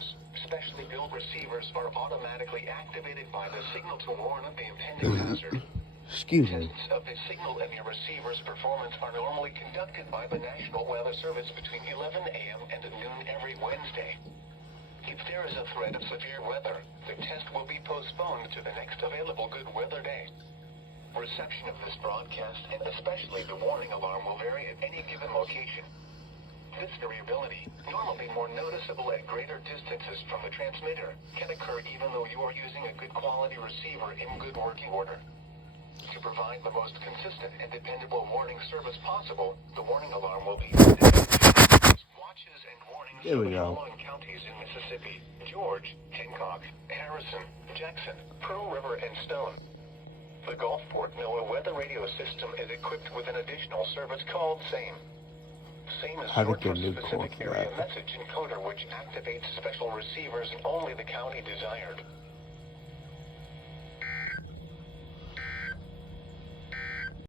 warnings. Specially built receivers are automatically activated by the signal to warn of the impending hazard. Excuse me. Tests of the signal and your receiver's performance are normally conducted by the National Weather Service between 11 a.m. and noon every Wednesday. If there is a threat of severe weather, the test will be postponed to the next available good weather day. Reception of this broadcast, and especially the warning alarm, will vary at any given location. This variability, normally more noticeable at greater distances from the transmitter, can occur even though you are using a good quality receiver in good working order. To provide the most consistent and dependable warning service possible, the warning alarm will be used in watches and warnings There for we the go. following counties in Mississippi: George, Hancock, Harrison, Jackson, Pearl River, and Stone. The Gulfport NOAA weather radio system is equipped with an additional service called SAME. SAME is How to short get for a new Specific call for Area that. Message Encoder, which activates special receivers in only the county desired.